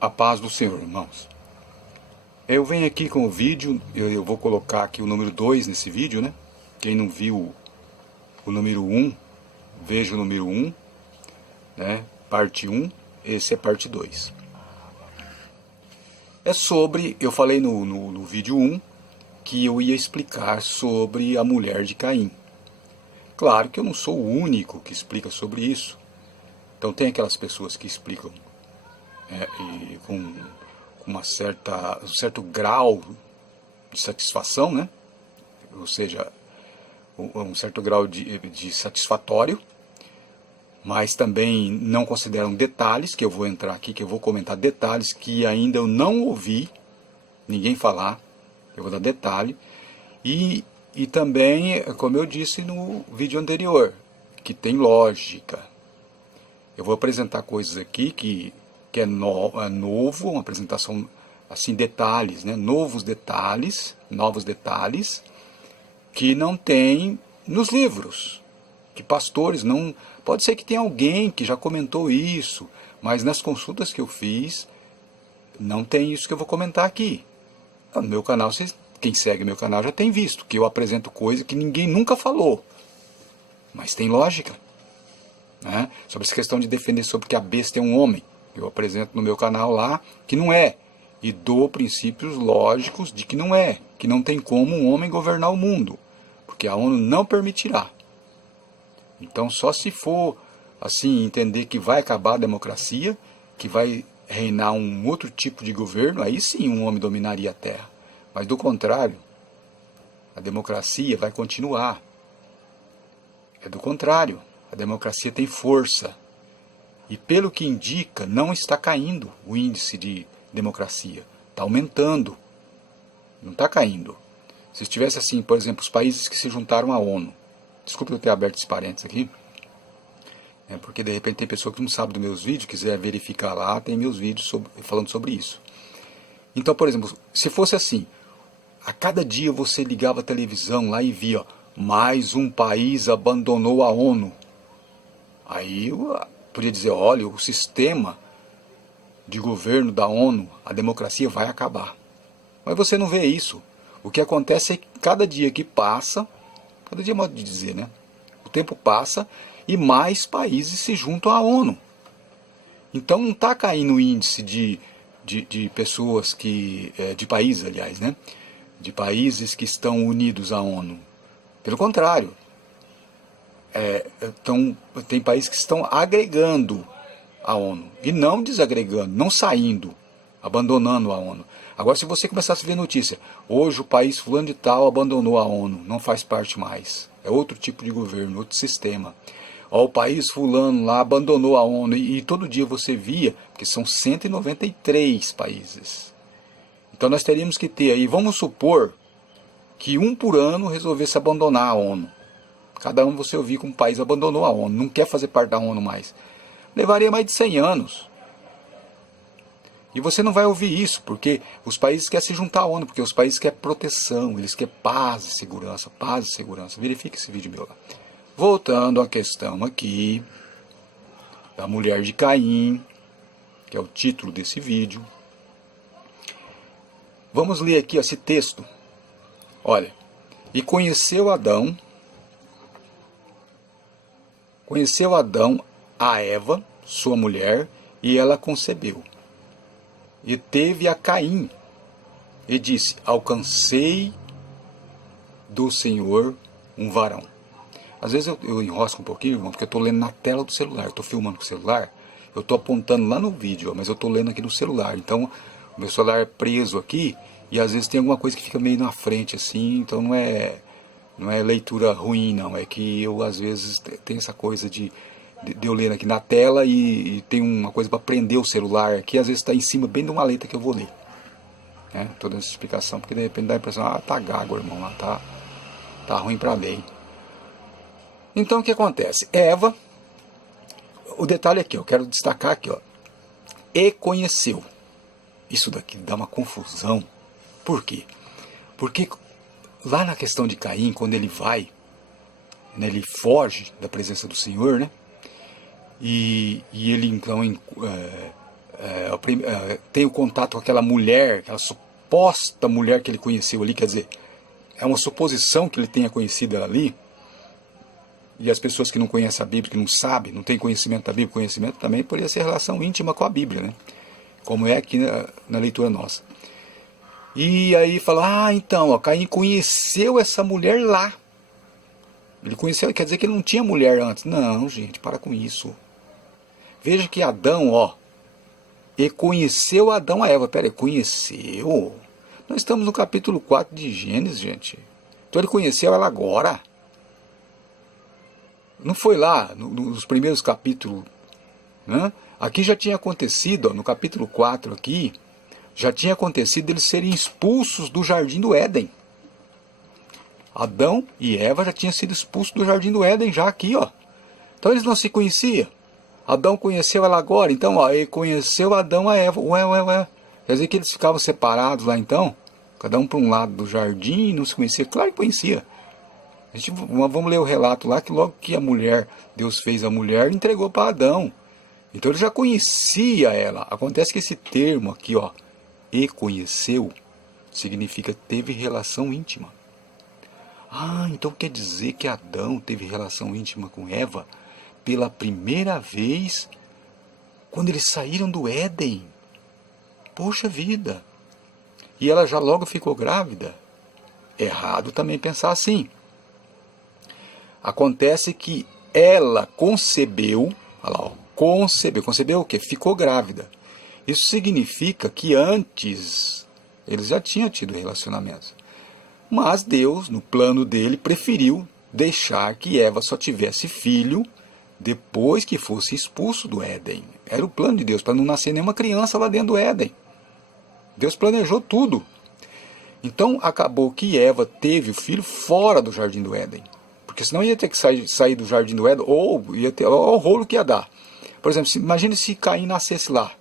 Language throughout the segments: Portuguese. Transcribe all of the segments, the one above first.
A paz do Senhor, irmãos. Eu venho aqui com o vídeo, eu vou colocar aqui o número 2 nesse vídeo, né? Quem não viu o número 1, veja o número 1, né? Parte 1, esse é parte 2. É sobre, eu falei no vídeo 1, que eu ia explicar sobre a mulher de Caim. Claro que eu não sou o único que explica sobre isso. Então tem aquelas pessoas que explicam e com um certo grau de satisfação, né? Ou seja, um certo grau de satisfatório, mas também não consideram detalhes, que eu vou entrar aqui, que eu vou comentar detalhes que ainda eu não ouvi ninguém falar, eu vou dar detalhe, e também, como eu disse no vídeo anterior, que tem lógica. Eu vou apresentar coisas aqui que é novo, uma apresentação assim, detalhes, né? Novos detalhes que não tem nos livros, que pastores não... Pode ser que tenha alguém que já comentou isso, mas nas consultas que eu fiz, não tem isso que eu vou comentar aqui. No meu canal, quem segue meu canal já tem visto, que eu apresento coisa que ninguém nunca falou, mas tem lógica. Né? Sobre essa questão de defender sobre que a besta é um homem, eu apresento no meu canal lá que não é, e dou princípios lógicos de que não tem como um homem governar o mundo, porque a ONU não permitirá. Então só se for assim, entender que vai acabar a democracia, que vai reinar um outro tipo de governo, aí sim um homem dominaria a Terra. Mas do contrário, a democracia vai continuar. É do contrário. A democracia tem força. E pelo que indica, não está caindo o índice de democracia. Está aumentando. Não está caindo. Se estivesse assim, por exemplo, os países que se juntaram à ONU. Desculpe eu ter aberto esse parênteses aqui. Porque de repente tem pessoa que não sabe dos meus vídeos, quiser verificar lá, tem meus vídeos falando sobre isso. Então, por exemplo, se fosse assim, a cada dia você ligava a televisão lá e via, mais um país abandonou a ONU. Aí eu podia dizer, olha, o sistema de governo da ONU, a democracia vai acabar. Mas você não vê isso. O que acontece é que cada dia que passa, cada dia é modo de dizer, né? O tempo passa e mais países se juntam à ONU. Então não está caindo o índice de pessoas que... de países, aliás, né? De países que estão unidos à ONU. Pelo contrário. Tem países que estão agregando a ONU e não desagregando, não saindo, abandonando a ONU. Agora, se você começasse a ver notícia, hoje o país fulano de tal abandonou a ONU, não faz parte mais, é outro tipo de governo, outro sistema. Ó, o país fulano lá abandonou a ONU e todo dia você via, que são 193 países. Então nós teríamos que ter aí, vamos supor que um por ano resolvesse abandonar a ONU. Cada ano você ouvir que um país abandonou a ONU, não quer fazer parte da ONU mais. Levaria mais de 100 anos. E você não vai ouvir isso, porque os países querem se juntar à ONU, porque os países querem proteção, eles querem paz e segurança, paz e segurança. Verifique esse vídeo meu lá. Voltando à questão aqui, da mulher de Caim, que é o título desse vídeo. Vamos ler aqui esse texto. Olha, e conheceu Adão a Eva, sua mulher, e ela concebeu. E teve a Caim, e disse, alcancei do Senhor um varão. Às vezes eu enrosco um pouquinho, irmão, porque eu estou lendo na tela do celular, eu estou filmando com o celular, eu estou apontando lá no vídeo, mas eu estou lendo aqui no celular. Então, o meu celular é preso aqui, e às vezes tem alguma coisa que fica meio na frente, assim, então não é leitura ruim, não. É que eu, às vezes, tenho essa coisa de eu ler aqui na tela e tem uma coisa para prender o celular aqui, às vezes está em cima bem de uma letra que eu vou ler. Estou dando essa explicação, porque de repente dá a impressão, tá gago, irmão, lá tá ruim para ler. Então, o que acontece? Eva, o detalhe aqui, eu quero destacar aqui, ó, e conheceu. Isso daqui dá uma confusão. Por quê? Porque lá na questão de Caim, quando ele vai, né, ele foge da presença do Senhor, né? E ele então tem o contato com aquela mulher, aquela suposta mulher que ele conheceu ali, quer dizer, é uma suposição que ele tenha conhecido ela ali, e as pessoas que não conhecem a Bíblia, que não sabem, não têm conhecimento da Bíblia, conhecimento também poderia ser relação íntima com a Bíblia, né? Como é aqui na leitura nossa. E aí fala, então, ó, Caim conheceu essa mulher lá. Ele conheceu, quer dizer que ele não tinha mulher antes. Não, gente, para com isso. Veja que Adão, ó, ele conheceu Adão a Eva. Pera aí, conheceu? Nós estamos no capítulo 4 de Gênesis, gente. Então ele conheceu ela agora. Não foi lá, nos primeiros capítulos, né? Aqui já tinha acontecido, ó, no capítulo 4 aqui, já tinha acontecido eles serem expulsos do Jardim do Éden. Adão e Eva já tinham sido expulsos do Jardim do Éden, já aqui, ó. Então eles não se conheciam. Adão conheceu ela agora, então, ó, ele conheceu Adão a Eva. Ué. Quer dizer que eles ficavam separados lá então? Cada um para um lado do jardim, não se conhecia? Claro que conhecia. Vamos ler o relato lá, que logo que Deus fez a mulher, entregou para Adão. Então ele já conhecia ela. Acontece que esse termo aqui, ó, e conheceu, significa teve relação íntima. Então quer dizer que Adão teve relação íntima com Eva pela primeira vez quando eles saíram do Éden. Poxa vida! E ela já logo ficou grávida? Errado também pensar assim. Acontece que ela concebeu, olha lá, ó, concebeu o quê? Ficou grávida. Isso significa que antes eles já tinham tido relacionamentos. Mas Deus, no plano dele, preferiu deixar que Eva só tivesse filho depois que fosse expulso do Éden. Era o plano de Deus, para não nascer nenhuma criança lá dentro do Éden. Deus planejou tudo. Então acabou que Eva teve o filho fora do Jardim do Éden. Porque senão ia ter que sair do Jardim do Éden, ou ia ter o rolo que ia dar. Por exemplo, imagine se Caim nascesse lá.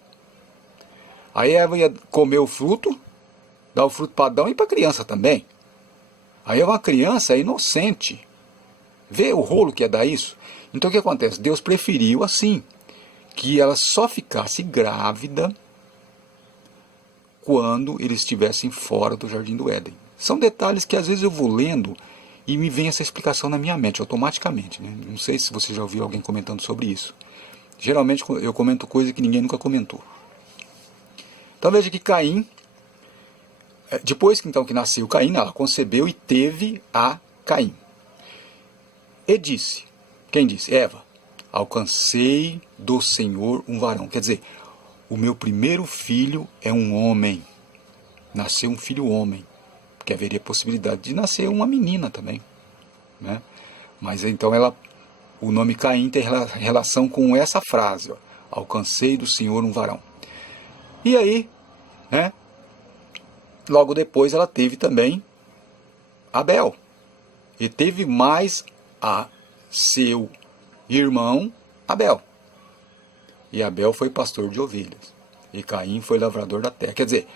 Aí Eva ia comer o fruto, dar o fruto para Adão e para a criança também. Aí uma criança é inocente. Vê o rolo que ia dar isso? Então o que acontece? Deus preferiu assim, que ela só ficasse grávida quando eles estivessem fora do Jardim do Éden. São detalhes que às vezes eu vou lendo e me vem essa explicação na minha mente, automaticamente, né? Não sei se você já ouviu alguém comentando sobre isso. Geralmente eu comento coisa que ninguém nunca comentou. Então veja que Caim, depois que nasceu Caim, ela concebeu e teve a Caim. E disse, quem disse? Eva, alcancei do Senhor um varão. Quer dizer, o meu primeiro filho é um homem. Nasceu um filho homem. Porque haveria possibilidade de nascer uma menina também, né? Mas então o nome Caim tem relação com essa frase, ó, alcancei do Senhor um varão. E aí, né, logo depois ela teve também Abel. E teve mais a seu irmão Abel. E Abel foi pastor de ovelhas. E Caim foi lavrador da terra. Quer dizer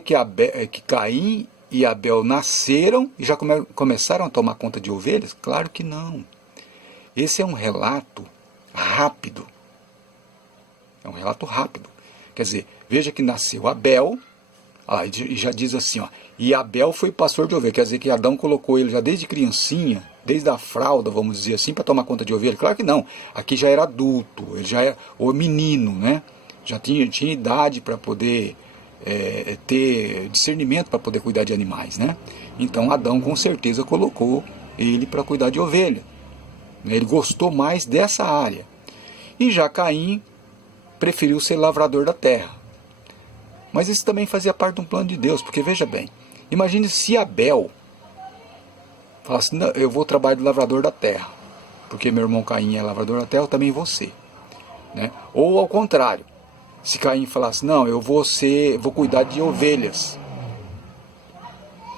que Caim e Abel nasceram e já começaram a tomar conta de ovelhas? Claro que não. Esse é um relato rápido. É um relato rápido. Quer dizer, veja que nasceu Abel, e já diz assim, ó, e Abel foi pastor de ovelhas. Quer dizer que Adão colocou ele já desde criancinha, desde a fralda, vamos dizer assim, para tomar conta de ovelha? Claro que não. Aqui já era adulto, ele já era o menino, né? Já tinha idade para poder ter discernimento para poder cuidar de animais, né? Então Adão com certeza colocou ele para cuidar de ovelha. Ele gostou mais dessa área. E já Caim preferiu ser lavrador da terra. Mas isso também fazia parte de um plano de Deus, porque veja bem, imagine se Abel falasse, não, eu vou trabalhar de lavrador da terra, porque meu irmão Caim é lavrador da terra, eu também vou ser, né? Ou ao contrário, se Caim falasse, não, eu vou cuidar de ovelhas.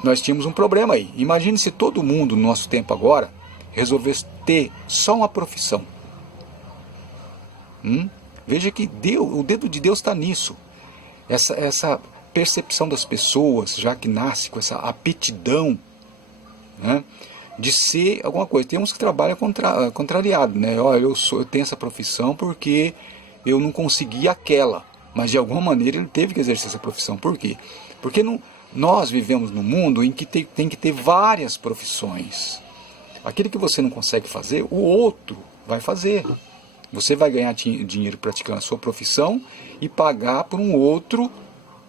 Nós tínhamos um problema aí. Imagine se todo mundo no nosso tempo agora resolvesse ter só uma profissão. Veja que o dedo de Deus está nisso. Essa percepção das pessoas, já que nasce com essa aptidão, né, de ser alguma coisa. Tem uns que trabalham contrariado, né? Olha, eu tenho essa profissão porque eu não consegui aquela. mas de alguma maneira ele teve que exercer essa profissão. Por quê? Porque nós vivemos num mundo em que tem que ter várias profissões. Aquilo que você não consegue fazer, o outro vai fazer. Você vai ganhar dinheiro praticando a sua profissão e pagar por um outro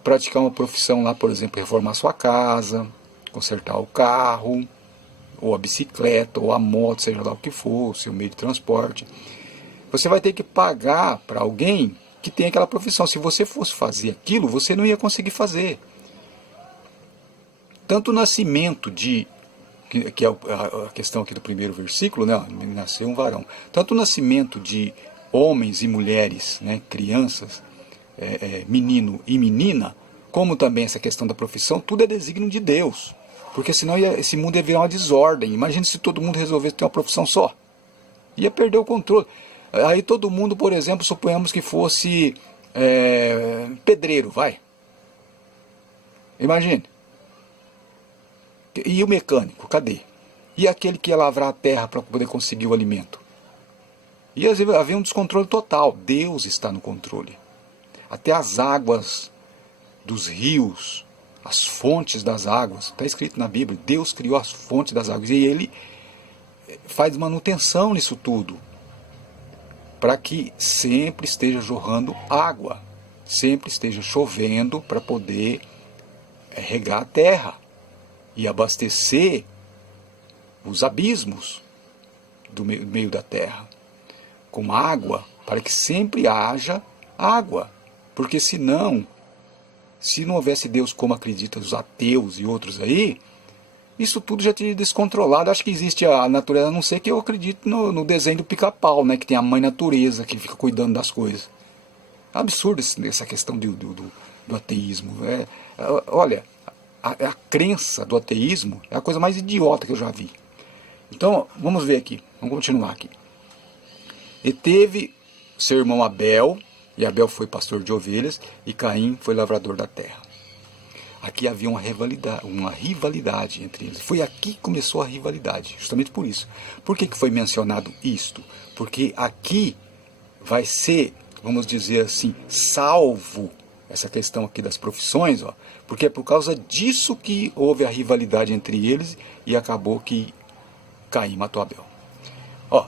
praticar uma profissão lá, por exemplo, reformar sua casa, consertar o carro, ou a bicicleta, ou a moto, seja lá o que for, o seu meio de transporte. Você vai ter que pagar para alguém que tem aquela profissão. Se você fosse fazer aquilo, você não ia conseguir fazer. Tanto o nascimento que é a questão aqui do primeiro versículo, né? Nasceu um varão. Tanto o nascimento de homens e mulheres, né? Crianças, menino e menina, como também essa questão da profissão, tudo é desígnio de Deus. Porque senão esse mundo ia virar uma desordem. Imagine se todo mundo resolvesse ter uma profissão só. Ia perder o controle. Aí todo mundo, por exemplo, suponhamos que fosse pedreiro, vai. Imagine. E o mecânico, cadê? E aquele que ia lavrar a terra para poder conseguir o alimento? Ia haver um descontrole total. Deus está no controle. Até as águas dos rios, as fontes das águas, está escrito na Bíblia, Deus criou as fontes das águas e Ele faz manutenção nisso tudo, para que sempre esteja jorrando água, sempre esteja chovendo para poder regar a terra e abastecer os abismos do meio da terra com água, para que sempre haja água, porque senão, se não houvesse Deus como acreditam os ateus e outros aí, isso tudo já teria descontrolado. Acho que existe a natureza, a não ser que eu acredito no desenho do Pica-Pau, né, que tem a mãe natureza que fica cuidando das coisas. É absurdo essa questão do ateísmo. Olha, a crença do ateísmo é a coisa mais idiota que eu já vi. Então, vamos ver aqui, vamos continuar aqui. E teve seu irmão Abel, e Abel foi pastor de ovelhas, e Caim foi lavrador da terra. Aqui havia uma rivalidade entre eles. Foi aqui que começou a rivalidade, justamente por isso. Por que foi mencionado isto? Porque aqui vai ser, vamos dizer assim, salvo essa questão aqui das profissões, ó, porque é por causa disso que houve a rivalidade entre eles e acabou que Caim matou Abel. Ó,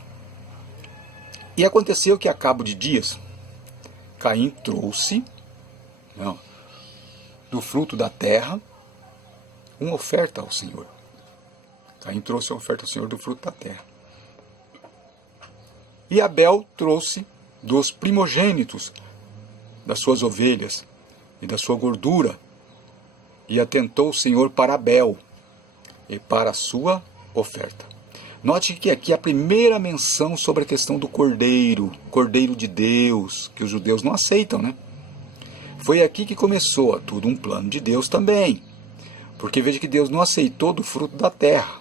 e aconteceu que a cabo de dias, Caim trouxe do fruto da terra uma oferta ao Senhor. Caim trouxe uma oferta ao Senhor do fruto da terra. E Abel trouxe dos primogênitos das suas ovelhas e da sua gordura. E atentou o Senhor para Abel e para a sua oferta. Note que aqui é a primeira menção sobre a questão do cordeiro de Deus, que os judeus não aceitam, né? Foi aqui que começou tudo um plano de Deus também. Porque veja que Deus não aceitou do fruto da terra,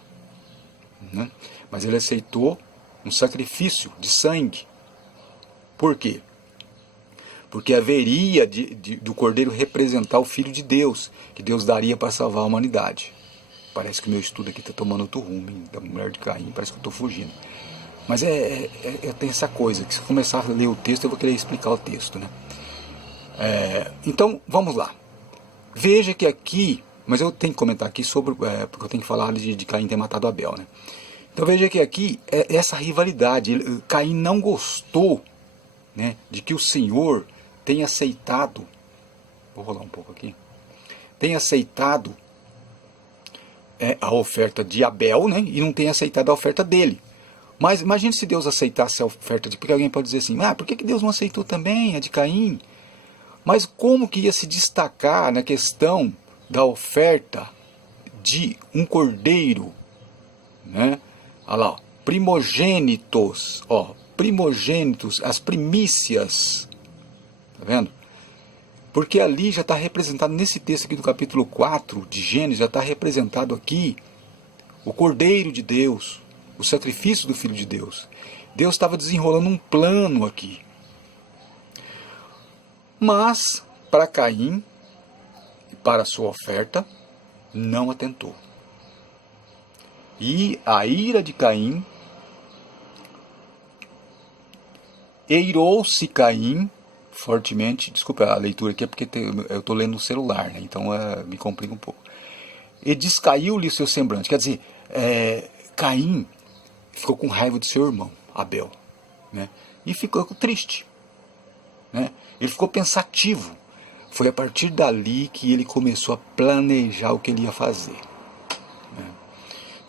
né? Mas ele aceitou um sacrifício de sangue. Por quê? Porque haveria do cordeiro representar o Filho de Deus, que Deus daria para salvar a humanidade. Parece que o meu estudo aqui está tomando outro rumo, hein? Da mulher de Caim, parece que eu estou fugindo. Mas tem essa coisa, que se eu começar a ler o texto, eu vou querer explicar o texto, né? Então, vamos lá. Veja que aqui, mas eu tenho que comentar aqui sobre, porque eu tenho que falar de Caim ter matado Abel, né? Então veja que aqui, essa rivalidade, Caim não gostou, né, de que o Senhor tenha aceitado, vou rolar um pouco aqui, tenha aceitado a oferta de Abel, né, e não tenha aceitado a oferta dele. Mas imagine se Deus aceitasse a oferta de... Porque alguém pode dizer assim, por que Deus não aceitou também a de Caim? Mas como que ia se destacar na questão da oferta de um cordeiro, né? Olha lá, ó, primogênitos, as primícias, tá vendo? Porque ali já está representado, nesse texto aqui do capítulo 4 de Gênesis, já está representado aqui o Cordeiro de Deus, o sacrifício do Filho de Deus. Deus estava desenrolando um plano aqui. Mas, para Caim, e para a sua oferta, não atentou. E a ira de Caim, eirou-se Caim, fortemente, desculpa a leitura aqui, é porque eu estou lendo no celular, né? Então me complica um pouco. E descaiu-lhe o seu semblante, quer dizer, Caim ficou com raiva do seu irmão, Abel, né? E ficou triste, né? Ele ficou pensativo. Foi a partir dali que ele começou a planejar o que ele ia fazer, né?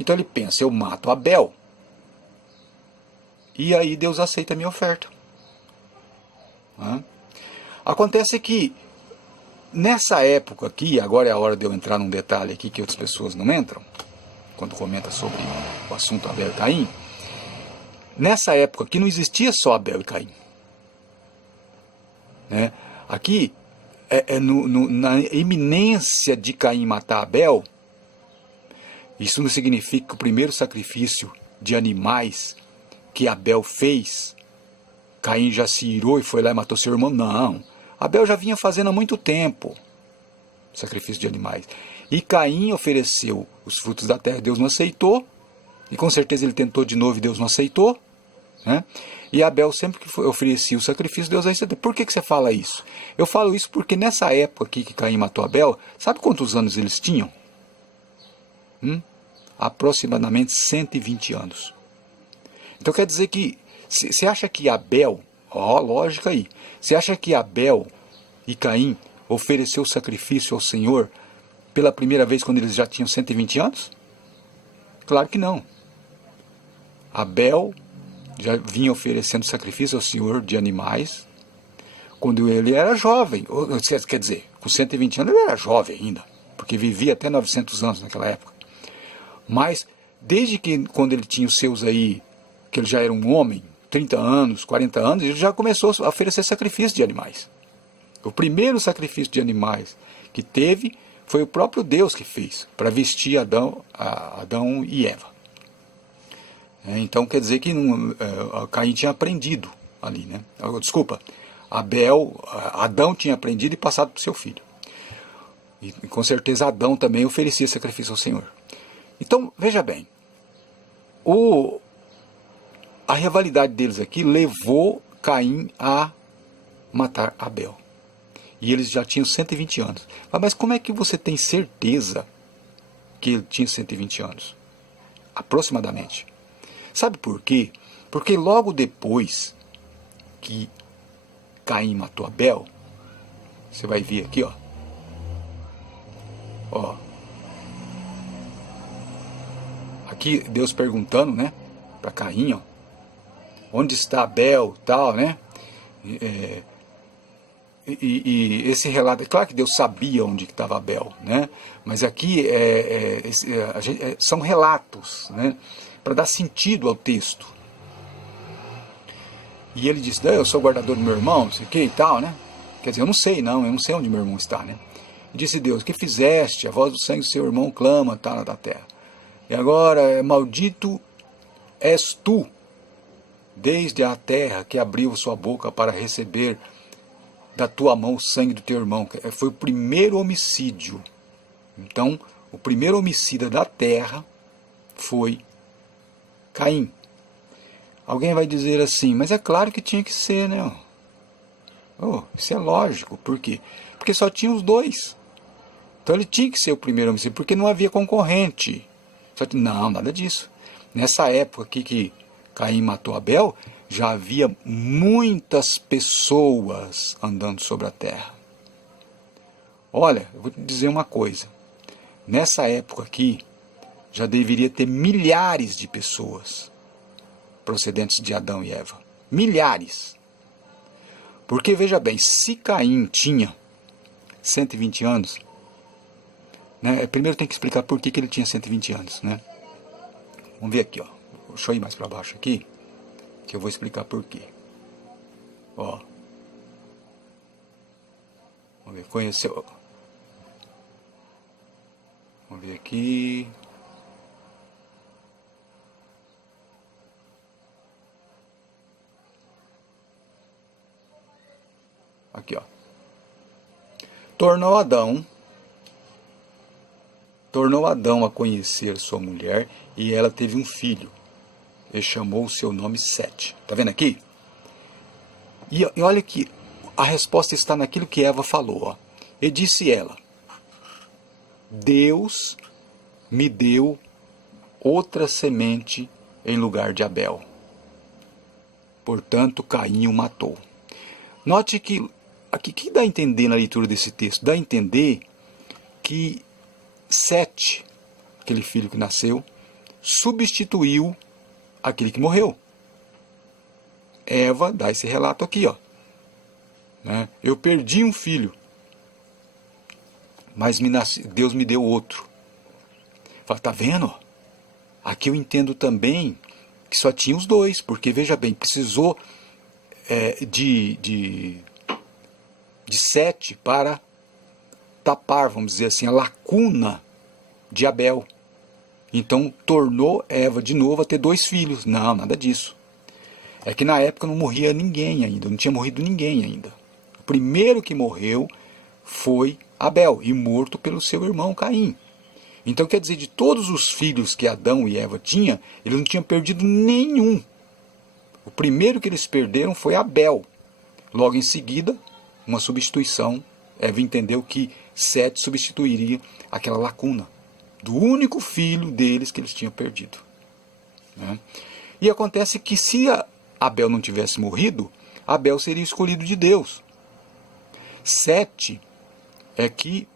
Então ele pensa, eu mato Abel, e aí Deus aceita a minha oferta, né? Acontece que nessa época aqui, agora é a hora de eu entrar num detalhe aqui que outras pessoas não entram, quando comenta sobre o assunto Abel e Caim. Nessa época aqui não existia só Abel e Caim, né? Aqui, na iminência de Caim matar Abel, isso não significa que o primeiro sacrifício de animais que Abel fez, Caim já se irou e foi lá e matou seu irmão. Não, Abel já vinha fazendo há muito tempo sacrifício de animais. E Caim ofereceu os frutos da terra, Deus não aceitou, e com certeza ele tentou de novo e Deus não aceitou, né? E Abel sempre que oferecia o sacrifício, Deus aceitou. Por que você fala isso? Eu falo isso porque nessa época aqui que Caim matou Abel, sabe quantos anos eles tinham? Aproximadamente 120 anos. Então quer dizer que, você acha que Abel, lógica aí, você acha que Abel e Caim ofereceu o sacrifício ao Senhor pela primeira vez quando eles já tinham 120 anos? Claro que não. Abel já vinha oferecendo sacrifício ao Senhor de animais quando ele era jovem. Quer dizer, com 120 anos ele era jovem ainda, porque vivia até 900 anos naquela época. Mas desde que quando ele tinha os seus aí, que ele já era um homem, 30 anos, 40 anos, ele já começou a oferecer sacrifício de animais. O primeiro sacrifício de animais que teve foi o próprio Deus que fez, para vestir Adão e Eva. Então quer dizer que Caim tinha aprendido ali, né? Desculpa, Adão tinha aprendido e passado para o seu filho. E com certeza Adão também oferecia sacrifício ao Senhor. Então, veja bem, a rivalidade deles aqui levou Caim a matar Abel. E eles já tinham 120 anos. Mas como é que você tem certeza que ele tinha 120 anos? Aproximadamente. Sabe por quê? Porque logo depois que Caim matou Abel, você vai ver aqui, ó. Aqui Deus perguntando, né, para Caim, ó, onde está Abel, tal, né? E esse relato, é claro que Deus sabia onde estava Abel, né? Mas aqui são relatos, né, para dar sentido ao texto. E ele disse, eu sou o guardador do meu irmão, não sei o que e tal, né? Quer dizer, eu não sei onde meu irmão está, né? E disse Deus, que fizeste? A voz do sangue do seu irmão clama, tá na terra. E agora, maldito és tu, desde a terra que abriu sua boca para receber da tua mão o sangue do teu irmão. Foi o primeiro homicídio. Então, o primeiro homicida da terra foi Caim. Alguém vai dizer assim, mas é claro que tinha que ser, né? Isso é lógico. Por quê? Porque só tinha os dois. Então ele tinha que ser o primeiro homicídio, porque não havia concorrente. Não, nada disso. Nessa época aqui que Caim matou Abel, já havia muitas pessoas andando sobre a terra. Olha, eu vou te dizer uma coisa. Nessa época aqui, já deveria ter milhares de pessoas procedentes de Adão e Eva. Milhares. Porque, veja bem, se Caim tinha 120 anos, né, primeiro tem que explicar por que ele tinha 120 anos, né? Vamos ver aqui, ó. Deixa eu ir mais para baixo aqui, que eu vou explicar por quê. Ó. Vamos ver, conheceu. Vamos ver aqui. Aqui, ó. Tornou Adão a conhecer sua mulher, e ela teve um filho. Ele chamou o seu nome Sete. Está vendo aqui? E olha que a resposta está naquilo que Eva falou. Ó. E disse ela: Deus me deu outra semente em lugar de Abel. Portanto, Caim o matou. Note que aqui que dá a entender na leitura desse texto? Dá a entender que Sete, aquele filho que nasceu, substituiu aquele que morreu. Eva dá esse relato aqui, ó. Né? Eu perdi um filho, mas Deus me deu outro. Fala, tá vendo? Aqui eu entendo também que só tinha os dois, porque veja bem, precisou de Sete para tapar, vamos dizer assim, a lacuna de Abel. Então tornou Eva de novo a ter dois filhos. Não, nada disso. É que na época não morria ninguém ainda, não tinha morrido ninguém ainda. O primeiro que morreu foi Abel, e morto pelo seu irmão Caim. Então quer dizer, de todos os filhos que Adão e Eva tinham, eles não tinham perdido nenhum. O primeiro que eles perderam foi Abel. Logo em seguida, uma substituição. Eva entendeu que Sete substituiria aquela lacuna do único filho deles que eles tinham perdido. Né? E acontece que se Abel não tivesse morrido, Abel seria escolhido de Deus. Sete é que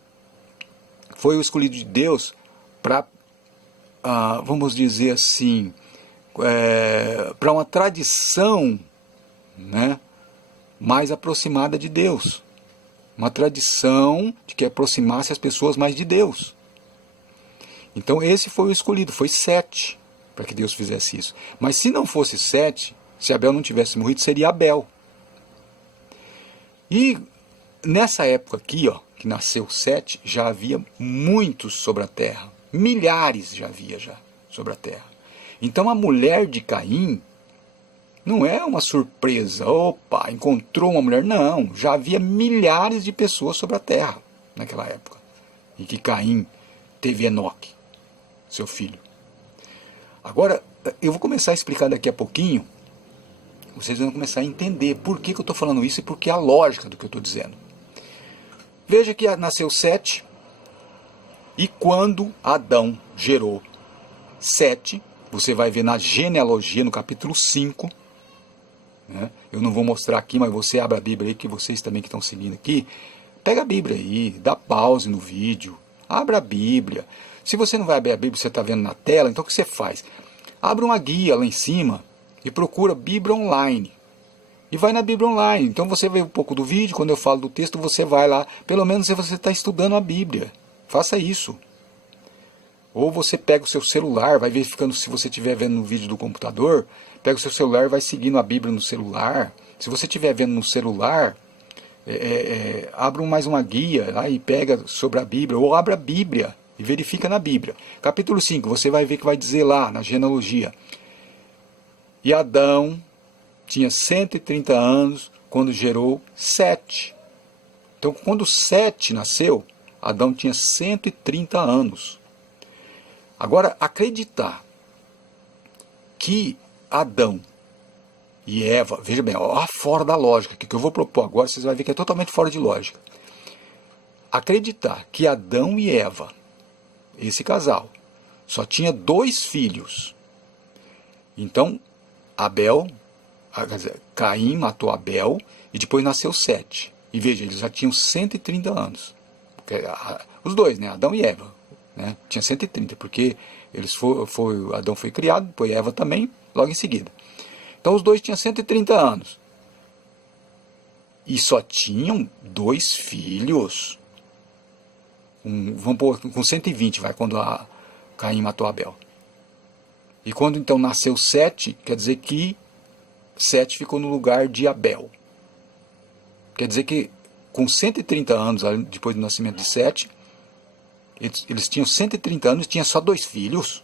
foi o escolhido de Deus para, vamos dizer assim, para uma tradição, né, mais aproximada de Deus. Uma tradição de que aproximasse as pessoas mais de Deus. Então esse foi o escolhido, foi Sete, para que Deus fizesse isso. Mas se não fosse Sete, se Abel não tivesse morrido, seria Abel. E nessa época aqui, ó, que nasceu Sete, já havia muitos sobre a terra. Milhares já havia sobre a terra. Então a mulher de Caim não é uma surpresa. Opa, encontrou uma mulher. Não, já havia milhares de pessoas sobre a terra naquela época. Em que Caim teve Enoque, seu filho. Agora, eu vou começar a explicar daqui a pouquinho. Vocês vão começar a entender por que eu estou falando isso e por que a lógica do que eu estou dizendo. Veja que nasceu Sete, e quando Adão gerou Sete, você vai ver na genealogia, no capítulo 5, né? Eu não vou mostrar aqui, mas você abre a Bíblia aí, que vocês também que estão seguindo aqui, pega a Bíblia aí, dá pause no vídeo, abra a Bíblia. Se você não vai abrir a Bíblia, você está vendo na tela, então o que você faz? Abre uma guia lá em cima e procura Bíblia Online. E vai na Bíblia Online. Então você vê um pouco do vídeo, quando eu falo do texto, você vai lá. Pelo menos se você está estudando a Bíblia. Faça isso. Ou você pega o seu celular, vai verificando se você estiver vendo no vídeo do computador, pega o seu celular e vai seguindo a Bíblia no celular. Se você estiver vendo no celular, abra mais uma guia lá e pega sobre a Bíblia, ou abra a Bíblia e verifica na Bíblia. Capítulo 5, você vai ver que vai dizer lá, na genealogia. E Adão tinha 130 anos quando gerou Sete. Então, quando Sete nasceu, Adão tinha 130 anos. Agora, acreditar que Adão e Eva, veja bem, ó, fora da lógica, que eu vou propor agora, vocês vão ver que é totalmente fora de lógica. Acreditar que Adão e Eva, esse casal, só tinha dois filhos. Então, Caim matou Abel e depois nasceu Sete. E veja, eles já tinham 130 anos. Os dois, né? Adão e Eva. Né? Tinha 130, porque Adão foi criado, depois Eva também, logo em seguida. Então os dois tinham 130 anos. E só tinham dois filhos. Vamos pôr com 120, vai, quando Caim matou Abel. E quando então nasceu Sete, quer dizer que Sete ficou no lugar de Abel. Quer dizer que com 130 anos, depois do nascimento de Sete, eles tinham 130 anos e tinham só dois filhos.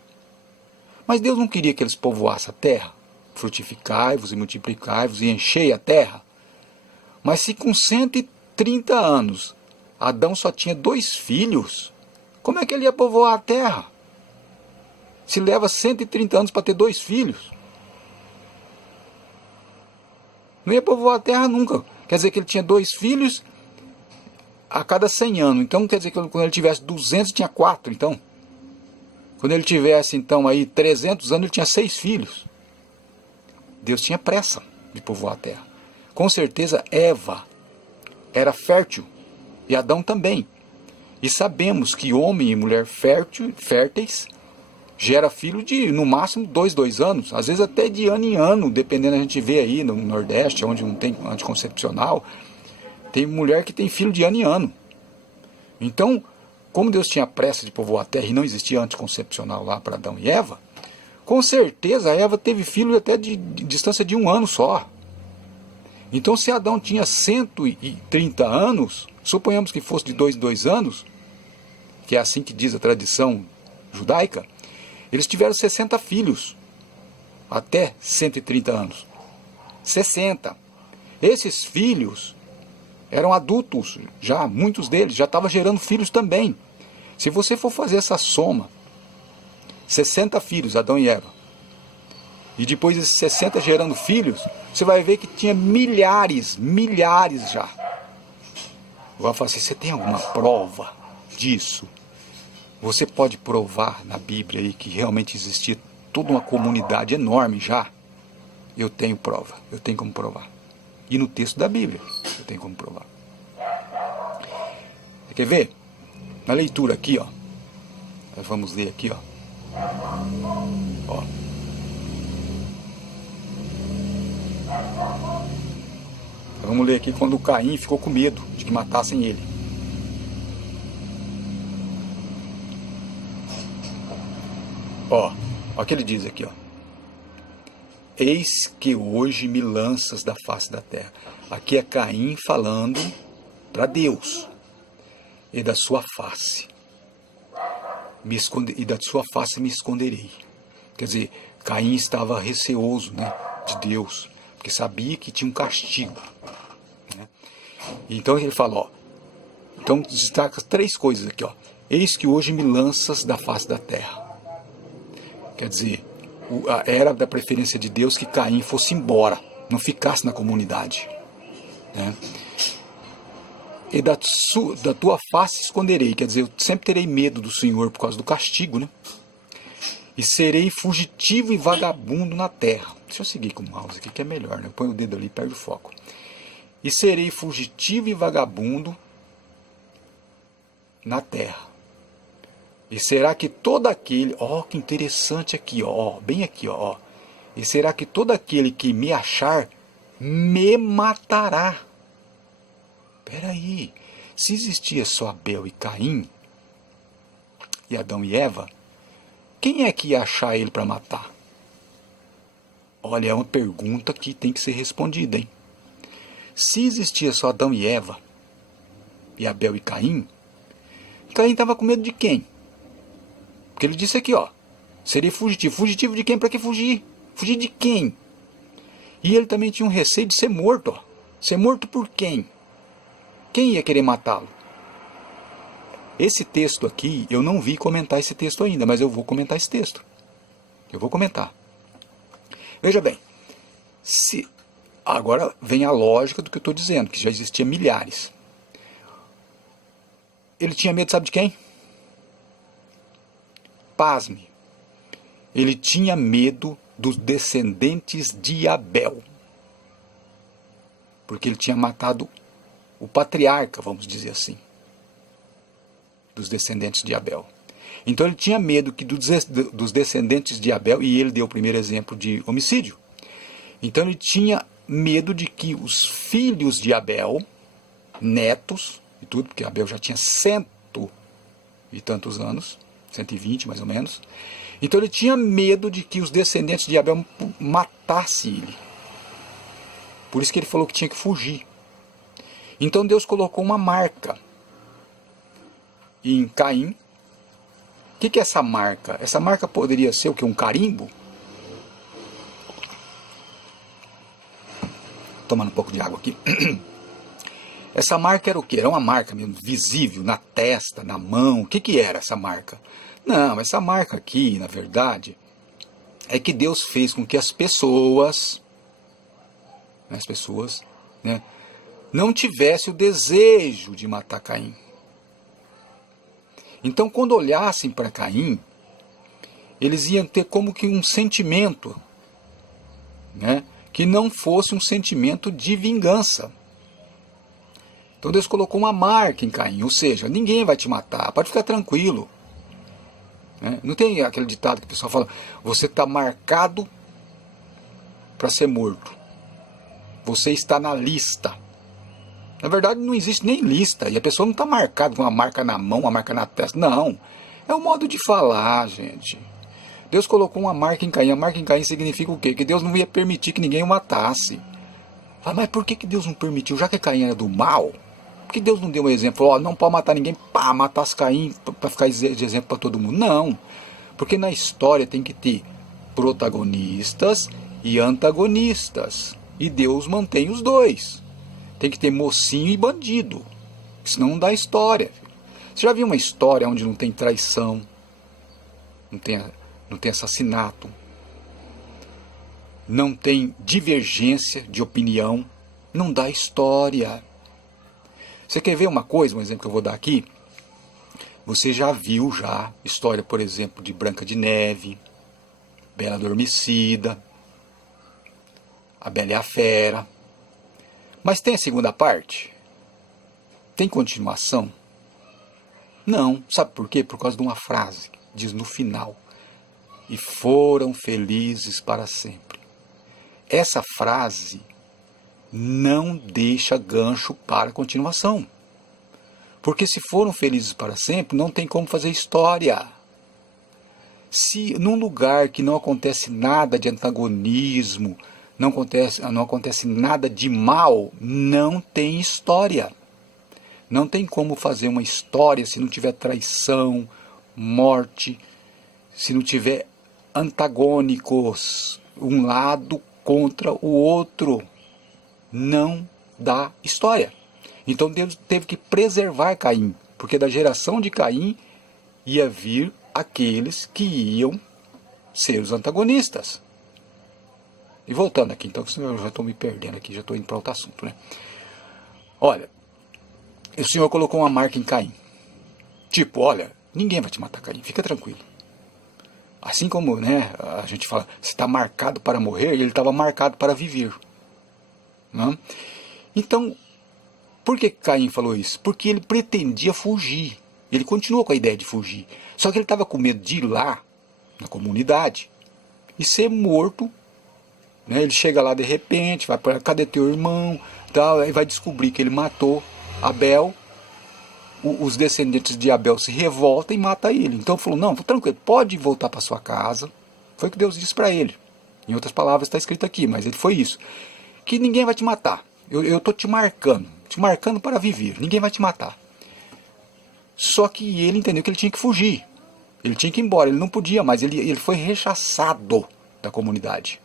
Mas Deus não queria que eles povoassem a terra. Frutificai-vos e multiplicai-vos e enchei a terra. Mas se com 130 anos Adão só tinha dois filhos, como é que ele ia povoar a terra? Se leva 130 anos para ter dois filhos. Não ia povoar a terra nunca. Quer dizer que ele tinha 2 filhos a cada 100 anos. Então quer dizer que quando ele tivesse 200, tinha 4, então. Quando ele tivesse, então, aí 300 anos, ele tinha 6 filhos. Deus tinha pressa de povoar a terra. Com certeza, Eva era fértil, e Adão também. E sabemos que homem e mulher férteis gera filho de, no máximo, 2 anos. Às vezes até de ano em ano, dependendo, a gente vê aí no Nordeste, onde não tem anticoncepcional, tem mulher que tem filho de ano em ano. Então, como Deus tinha pressa de povoar a terra e não existia anticoncepcional lá para Adão e Eva, com certeza a Eva teve filho até de distância de 1 ano só. Então, se Adão tinha 130 anos, suponhamos que fosse de 2 em 2 anos, que é assim que diz a tradição judaica, eles tiveram 60 filhos, até 130 anos. 60. Esses filhos eram adultos, já muitos deles já estavam gerando filhos também. Se você for fazer essa soma, 60 filhos, Adão e Eva, e depois esses 60 gerando filhos, você vai ver que tinha milhares já. Agora fala assim, você tem alguma prova disso? Você pode provar na Bíblia aí que realmente existia toda uma comunidade enorme já? Eu tenho prova, eu tenho como provar. E no texto da Bíblia, eu tenho como provar. Você quer ver? Na leitura aqui, ó. Nós vamos ler aqui, ó. Ó. Vamos ler aqui quando Caim ficou com medo de que matassem ele. Ó o que ele diz aqui, ó. Eis que hoje me lanças da face da terra. Aqui é Caim falando para Deus. E da sua face e da sua face me esconderei. Quer dizer, Caim estava receoso, né, de Deus, porque sabia que tinha um castigo, né? Então ele fala, ó, então destaca 3 coisas aqui, ó. Eis que hoje me lanças da face da terra. Quer dizer, era da preferência de Deus que Caim fosse embora, não ficasse na comunidade, né? E da tua face esconderei, quer dizer, eu sempre terei medo do Senhor por causa do castigo, né? E serei fugitivo e vagabundo na terra. Deixa eu seguir com o mouse aqui que é melhor, né? Põe o dedo ali e perde o foco. E serei fugitivo e vagabundo na terra. E será que todo aquele, ó, que interessante aqui, ó, bem aqui, ó. E será que todo aquele que me achar me matará? Peraí, se existia só Abel e Caim, e Adão e Eva, quem é que ia achar ele para matar? Olha, é uma pergunta que tem que ser respondida, hein? Se existia só Adão e Eva, e Abel e Caim estava com medo de quem? Porque ele disse aqui, ó, seria fugitivo. Fugitivo de quem? Para que fugir? Fugir de quem? E ele também tinha um receio de ser morto, ó. Ser morto por quem? Quem ia querer matá-lo? Esse texto aqui, eu não vi comentar esse texto ainda, mas eu vou comentar esse texto. Eu vou comentar. Veja bem, agora vem a lógica do que eu estou dizendo, que já existia milhares. Ele tinha medo, sabe de quem? Pasme. Ele tinha medo dos descendentes de Abel. Porque ele tinha matado o patriarca, vamos dizer assim, dos descendentes de Abel. Então ele tinha medo que dos descendentes de Abel, e ele deu o primeiro exemplo de homicídio. Então ele tinha medo de que os filhos de Abel, netos e tudo, porque Abel já tinha 100 e tantos anos, 120 mais ou menos. Então ele tinha medo de que os descendentes de Abel matassem ele. Por isso que ele falou que tinha que fugir. Então Deus colocou uma marca em Caim. O que é essa marca? Essa marca poderia ser o que? Um carimbo? Tomando um pouco de água aqui. Essa marca era o que? Era uma marca mesmo, visível, na testa, na mão. O que era essa marca? Não, essa marca aqui, na verdade, é que Deus fez com que as pessoas, né, não tivesse o desejo de matar Caim. Então, quando olhassem para Caim, eles iam ter como que um sentimento, né, que não fosse um sentimento de vingança. Então Deus colocou uma marca em Caim, ou seja, ninguém vai te matar, pode ficar tranquilo. Né? Não tem aquele ditado que o pessoal fala, você está marcado para ser morto. Você está na lista. Na verdade não existe nem lista, e a pessoa não está marcada com uma marca na mão, uma marca na testa, não. É um modo de falar, gente. Deus colocou uma marca em Caim. A marca em Caim significa o quê? Que Deus não ia permitir que ninguém o matasse. Ah, mas por que Deus não permitiu? Já que Caim era do mal, por que Deus não deu um exemplo? Falou, não pode matar ninguém, pá, matasse Caim para ficar de exemplo para todo mundo. Não, porque na história tem que ter protagonistas e antagonistas. E Deus mantém os dois. Tem que ter mocinho e bandido, senão não dá história. Você já viu uma história onde não tem traição, não tem assassinato, não tem divergência de opinião, não dá história. Você quer ver uma coisa, um exemplo que eu vou dar aqui? Você já viu história, por exemplo, de Branca de Neve, Bela Adormecida, A Bela e a Fera. Mas tem a segunda parte? Tem continuação? Não. Sabe por quê? Por causa de uma frase que diz no final: e foram felizes para sempre. Essa frase não deixa gancho para a continuação. Porque se foram felizes para sempre, não tem como fazer história. Se num lugar que não acontece nada de antagonismo, não acontece nada de mal, não tem história. Não tem como fazer uma história se não tiver traição, morte, se não tiver antagônicos, um lado contra o outro. Não dá história. Então Deus teve que preservar Caim, porque da geração de Caim ia vir aqueles que iam ser os antagonistas. E voltando aqui, então, eu já estou me perdendo aqui, já estou indo para outro assunto, né? Olha, o Senhor colocou uma marca em Caim. Tipo, olha, ninguém vai te matar, Caim, fica tranquilo. Assim como, né, a gente fala, você está marcado para morrer, ele estava marcado para viver. Não? Então, por que Caim falou isso? Porque ele pretendia fugir. Ele continuou com a ideia de fugir. Só que ele estava com medo de ir lá, na comunidade, e ser morto. Né? Ele chega lá de repente, vai para cadê teu irmão? Tal, aí vai descobrir que ele matou Abel. Os descendentes de Abel se revoltam e matam ele. Então ele falou, não, tranquilo, pode voltar para sua casa. Foi o que Deus disse para ele. Em outras palavras está escrito aqui, mas ele foi isso. Que ninguém vai te matar. Eu estou te marcando para viver. Ninguém vai te matar. Só que ele entendeu que ele tinha que fugir. Ele tinha que ir embora, ele não podia mais. Ele foi rechaçado da comunidade.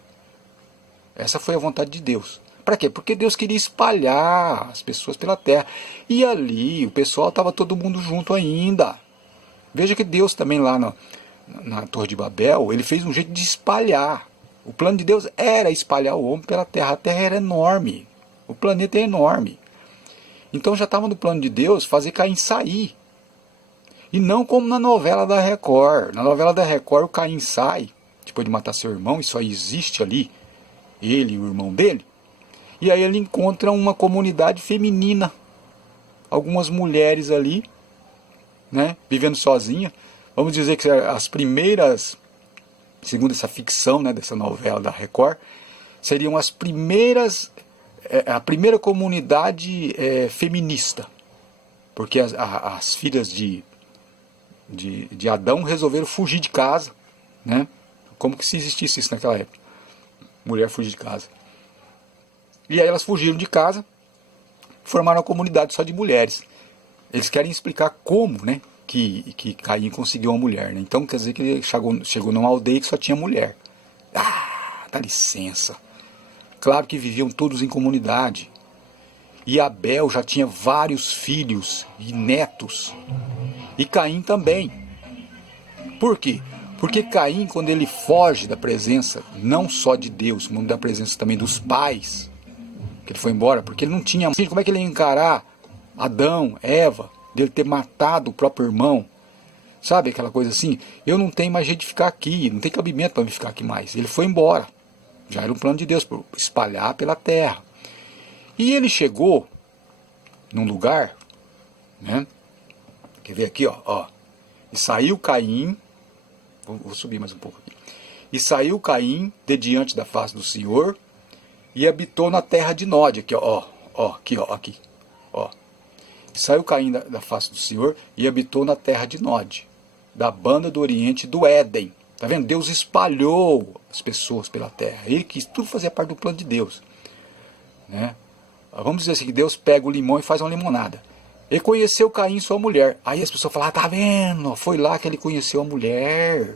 Essa foi a vontade de Deus. Para quê? Porque Deus queria espalhar as pessoas pela terra. E ali o pessoal estava todo mundo junto ainda. Veja que Deus também lá na Torre de Babel, ele fez um jeito de espalhar. O plano de Deus era espalhar o homem pela terra. A terra era enorme. O planeta é enorme. Então já estava no plano de Deus fazer Caim sair. E não como na novela da Record. Na novela da Record o Caim sai, depois de matar seu irmão, e só existe ali ele e o irmão dele. E aí ele encontra uma comunidade feminina. Algumas mulheres ali, né, vivendo sozinha. Vamos dizer que as primeiras, segundo essa ficção, né, dessa novela da Record, seriam as primeiras, a primeira comunidade feminista. Porque as filhas de Adão resolveram fugir de casa. Né? Como que se existisse isso naquela época? Mulher fugir de casa. E aí elas fugiram de casa, formaram uma comunidade só de mulheres. Eles querem explicar como, né, que Caim conseguiu uma mulher. Né? Então quer dizer que ele chegou numa aldeia que só tinha mulher. Ah, dá licença. Claro que viviam todos em comunidade. E Abel já tinha vários filhos e netos. E Caim também. Por quê? Porque Caim, quando ele foge da presença, não só de Deus, mas da presença também dos pais, que ele foi embora, porque ele não tinha... Como é que ele ia encarar Adão, Eva, dele ter matado o próprio irmão? Sabe aquela coisa assim? Eu não tenho mais jeito de ficar aqui, não tem cabimento para me ficar aqui mais. Ele foi embora. Já era um plano de Deus, para espalhar pela terra. E ele chegou num lugar, né? Quer ver aqui, ó. E saiu Caim, vou subir mais um pouco aqui. E saiu Caim de diante da face do Senhor e habitou na terra de Nod, aqui, aqui. E saiu Caim da face do Senhor e habitou na terra de Nod, da banda do oriente do Éden. Tá vendo? Deus espalhou as pessoas pela terra. Ele quis, tudo fazia parte do plano de Deus, né? Vamos dizer assim, que Deus pega o limão e faz uma limonada. Ele conheceu Caim e sua mulher. Aí as pessoas falam, tá vendo? Foi lá que ele conheceu a mulher.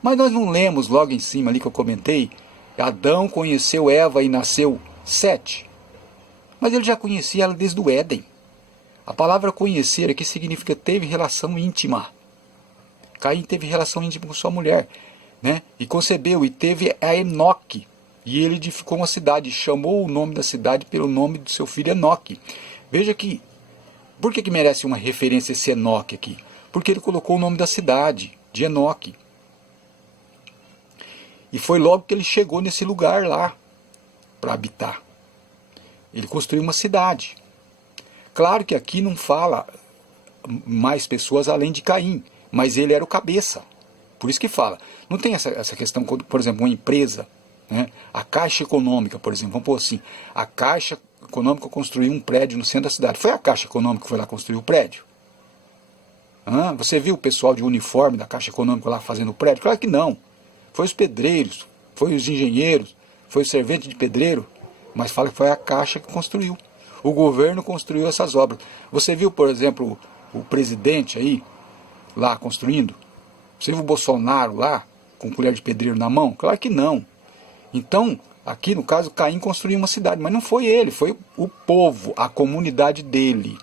Mas nós não lemos logo em cima ali que eu comentei, Adão conheceu Eva e nasceu Sete. Mas ele já conhecia ela desde o Éden. A palavra conhecer aqui significa teve relação íntima. Caim teve relação íntima com sua mulher, né? E concebeu e teve a Enoque. E ele edificou uma cidade, chamou o nome da cidade pelo nome do seu filho Enoque. Veja que, por que merece uma referência esse Enoque aqui? Porque ele colocou o nome da cidade, de Enoque. E foi logo que ele chegou nesse lugar lá, para habitar. Ele construiu uma cidade. Claro que aqui não fala mais pessoas além de Caim, mas ele era o cabeça. Por isso que fala. Não tem essa questão, por exemplo, uma empresa, né? A Caixa Econômica, por exemplo, vamos pôr assim, a Caixa Econômica construiu um prédio no centro da cidade. Foi a Caixa Econômica que foi lá construir o prédio? Você viu o pessoal de uniforme da Caixa Econômica lá fazendo o prédio? Claro que não. Foi os pedreiros, foi os engenheiros, foi o servente de pedreiro, mas fala que foi a Caixa que construiu. O governo construiu essas obras. Você viu, por exemplo, o presidente aí, lá construindo? Você viu o Bolsonaro lá, com colher de pedreiro na mão? Claro que não. Então, aqui no caso, Caim construiu uma cidade, mas não foi ele, foi o povo, a comunidade dele.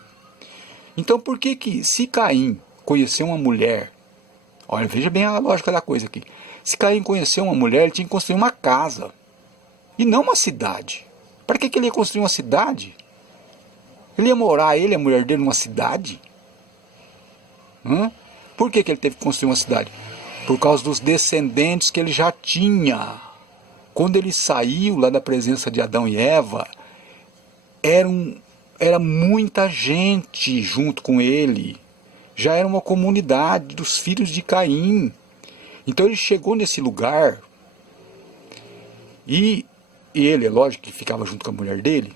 Então, por que se Caim conheceu uma mulher, olha, veja bem a lógica da coisa aqui. Se Caim conheceu uma mulher, ele tinha que construir uma casa, e não uma cidade. Para que ele ia construir uma cidade? Ele ia morar, ele e a mulher dele, numa cidade? Por que ele teve que construir uma cidade? Por causa dos descendentes que ele já tinha. Quando ele saiu lá da presença de Adão e Eva, era muita gente junto com ele. Já era uma comunidade dos filhos de Caim. Então ele chegou nesse lugar e ele, é lógico que ficava junto com a mulher dele,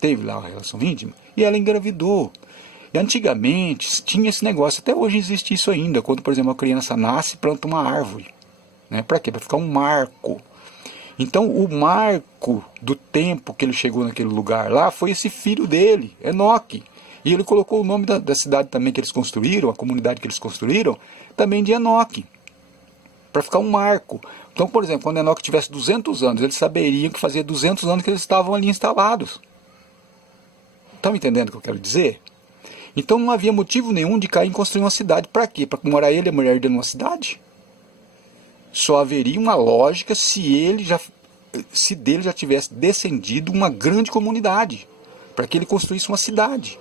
teve lá uma relação íntima, e ela engravidou. E antigamente tinha esse negócio, até hoje existe isso ainda, quando, por exemplo, uma criança nasce, planta uma árvore. Né? Para quê? Para ficar um marco. Então o marco do tempo que ele chegou naquele lugar lá foi esse filho dele, Enoque. E ele colocou o nome da cidade também que eles construíram, a comunidade que eles construíram, também de Enoque. Para ficar um marco. Então, por exemplo, quando Enoque tivesse 200 anos, eles saberiam que fazia 200 anos que eles estavam ali instalados. Estão entendendo o que eu quero dizer? Então não havia motivo nenhum de Caim construir uma cidade. Para quê? Para morar ele e a mulher dele numa cidade? Só haveria uma lógica se dele já tivesse descendido uma grande comunidade, para que ele construísse uma cidade.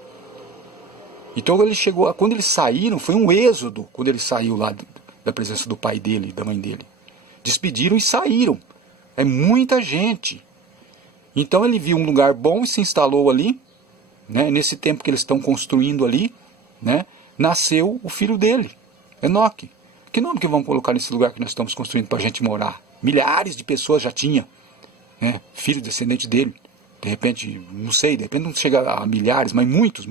Então ele chegou, quando eles saíram, foi um êxodo, quando ele saiu lá da presença do pai dele e da mãe dele. Despediram e saíram. É muita gente. Então ele viu um lugar bom e se instalou ali, né? Nesse tempo que eles estão construindo ali, né? Nasceu o filho dele, Enoque. Que nome que vamos colocar nesse lugar que nós estamos construindo para a gente morar? Milhares de pessoas já tinha, né? Filho descendente dele. De repente, não sei, de repente não chega a milhares, mas muitos.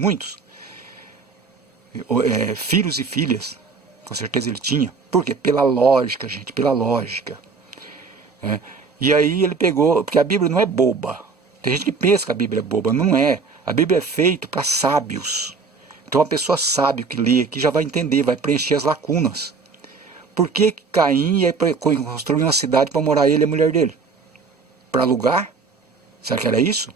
Filhos e filhas, com certeza ele tinha. Por quê? Pela lógica, gente, pela lógica. E aí ele pegou, porque a Bíblia não é boba. Tem gente que pensa que a Bíblia é boba, não é. A Bíblia é feita para sábios. Então a pessoa sábio que lê aqui já vai entender, vai preencher as lacunas. Por que Caim ia construir uma cidade para morar ele e a mulher dele? Para alugar? Será que era isso?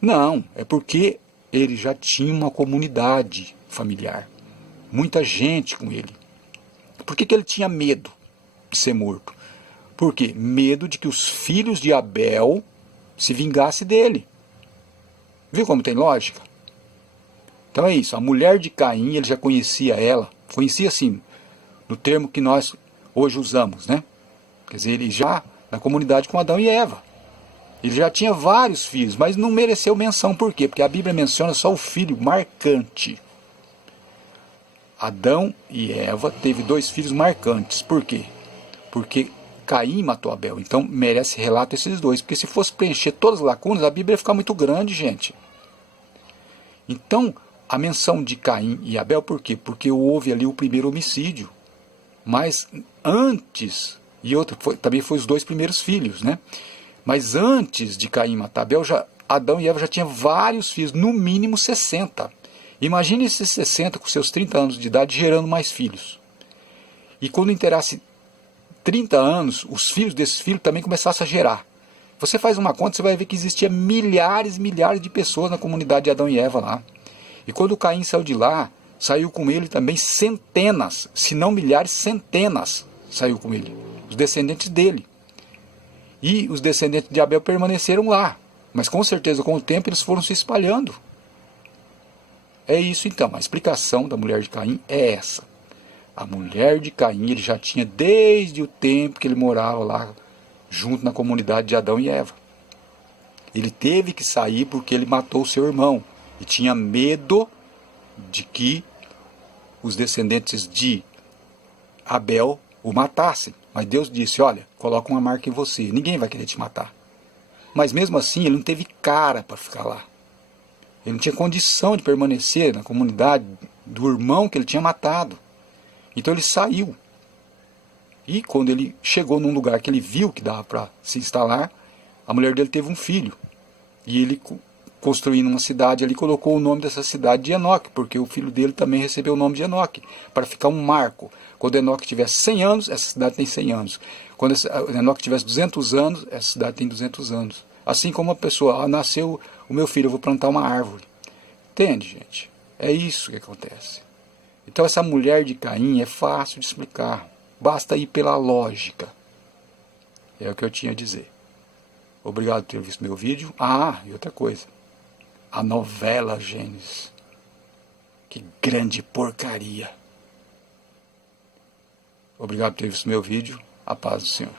Não, é porque ele já tinha uma comunidade familiar. Muita gente com ele. Por que ele tinha medo de ser morto? Por quê? Medo de que os filhos de Abel se vingasse dele. Viu como tem lógica? Então é isso, a mulher de Caim, ele já conhecia ela, conhecia assim, no termo que nós hoje usamos, né? Quer dizer, ele já, na comunidade com Adão e Eva, ele já tinha vários filhos, mas não mereceu menção, por quê? Porque a Bíblia menciona só o filho marcante. Adão e Eva teve 2 filhos marcantes, por quê? Porque Caim matou Abel, então merece relato esses 2, porque se fosse preencher todas as lacunas, a Bíblia ia ficar muito grande, gente. Então, a menção de Caim e Abel, por quê? Porque houve ali o primeiro homicídio. Mas antes, e outra, também foi os 2 primeiros filhos, né? Mas antes de Caim matar Abel, Adão e Eva já tinham vários filhos, no mínimo 60. Imagine esses 60 com seus 30 anos de idade gerando mais filhos. E quando inteirasse 30 anos, os filhos desses filhos também começassem a gerar. Você faz uma conta, você vai ver que existia milhares de pessoas na comunidade de Adão e Eva lá. E quando Caim saiu de lá, saiu com ele também centenas, se não milhares, centenas saiu com ele, os descendentes dele. E os descendentes de Abel permaneceram lá, mas com certeza com o tempo eles foram se espalhando. É isso então, a explicação da mulher de Caim é essa. A mulher de Caim, ele já tinha desde o tempo que ele morava lá, junto na comunidade de Adão e Eva. Ele teve que sair porque ele matou seu irmão e tinha medo de que os descendentes de Abel o matassem. Mas Deus disse, olha, coloca uma marca em você, ninguém vai querer te matar. Mas mesmo assim ele não teve cara para ficar lá. Ele não tinha condição de permanecer na comunidade do irmão que ele tinha matado. Então ele saiu. E quando ele chegou num lugar que ele viu que dava para se instalar, a mulher dele teve um filho. E ele, construindo uma cidade ali, colocou o nome dessa cidade de Enoque, porque o filho dele também recebeu o nome de Enoque, para ficar um marco. Quando Enoque tivesse 100 anos, essa cidade tem 100 anos. Quando Enoque tivesse 200 anos, essa cidade tem 200 anos. Assim como uma pessoa, nasceu o meu filho, eu vou plantar uma árvore. Entende, gente? É isso que acontece. Então essa mulher de Caim é fácil de explicar. Basta ir pela lógica. É o que eu tinha a dizer. Obrigado por ter visto meu vídeo. E outra coisa. A novela Gênesis. Que grande porcaria. Obrigado por ter visto meu vídeo. A paz do Senhor.